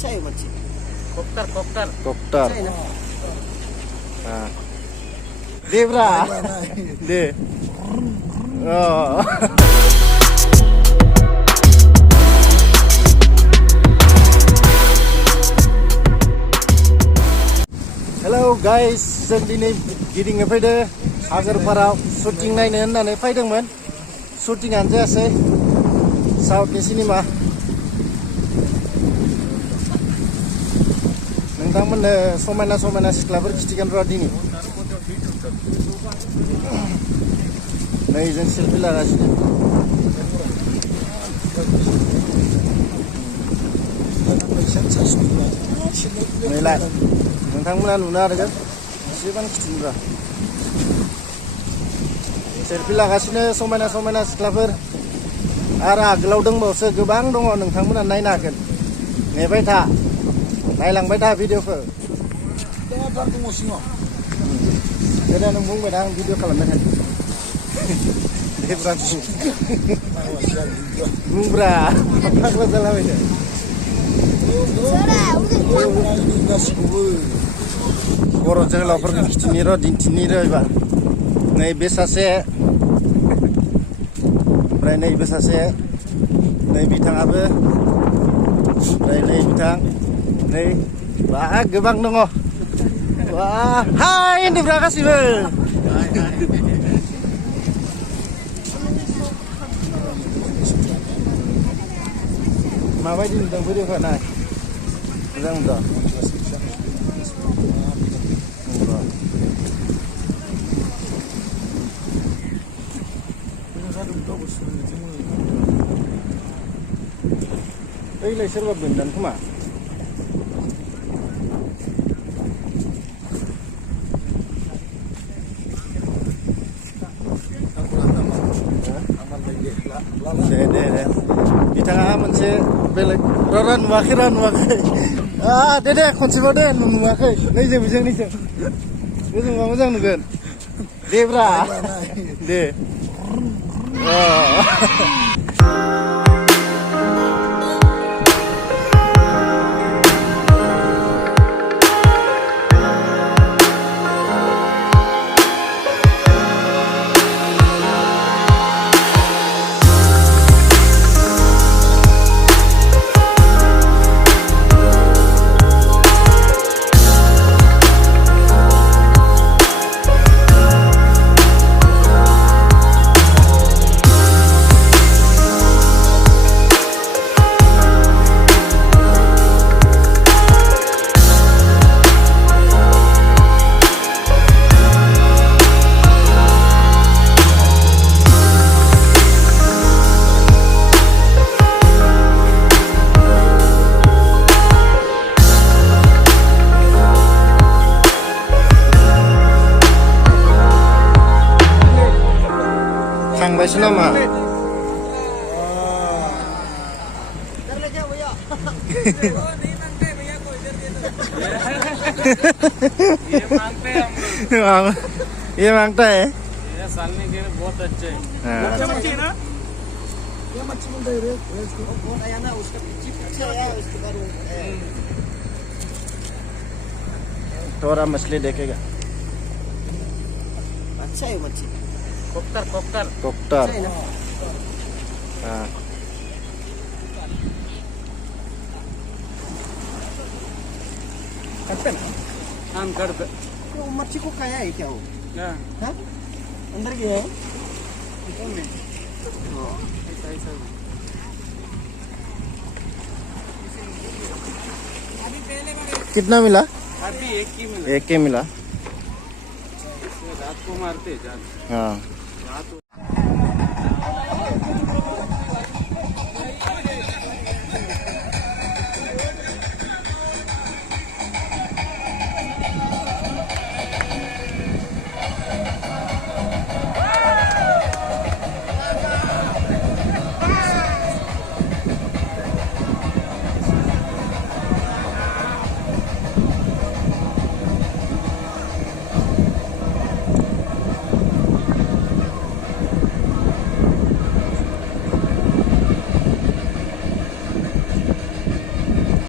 अच्छा है मच्छी कोक्टर कोक्टर कोक्टर अच्छा है ना हाँ देवरा दे हेलौ गाइस जों दिनै गिदिंनो फैदो हागरपाराव शुटिं नायनो होननानै फैदोंमोन शुटिंआनो जायासै साउथनि सिनेमा नोंथांमोननो समायना समायना सिख्लाफोर खिथिगोन र' दिनै नै जों सेलफि लागासिनो नैलाय नोंथांमोना नुनो हागोन एसेबां खिथिगोन र' सेलफि लागासिनो समायना समायना सिख्लाफोर आरो आगोलाव दंबावसो गोबां दङ नोंथांमोना नायनो हागोन नेबाय था नायलांबाय था भिडिअखौ गोदा नों बुंबाय दा आं भिडिअ खालामबाय थायो बुंब्रा फाग्ला जालाबायदो बर' जोहोलावफोरखौ खिथिनि र' दिन्थिनि र' एबार नैबे सासे ओमफ्राय नैबे सासे नै बिथाङाबो ओमफ्राय नै बिथां नै बा गोबां दङ बा हाय उन्दैफ्रा गासिबो माबायदि नुदों भिडिअखौ नाय मोजां नुदों ओइलाय सोरबा बोनदान खोमा दे दे दे बिथाङा मोनसे बेलेग र' नुवाखै दे दे खनसेबाव दे नुवाखै नैजों बेजों नैजों मोजांबा मोजां नुगोन देब्रा दे थांबायसो नामा ये मांगता है ये सालने के बहुत अच्छे हैं मच्छी ना ये मच्छी मिलता है रे इसको बहुत आया ना उसका पीछे आया उसके बाद थोड़ा मछली देखेगा अच्छा है मच्छी कोक्टर कोक्टर कोक्टर अच्छा है ना हाँ करते ना हम करते वो मच्छी को खाया है क्या वो हाँ हाँ अंदर गया है कितना मिला अभी एक ही मिला एक के मिला रात को मारते जान हाँ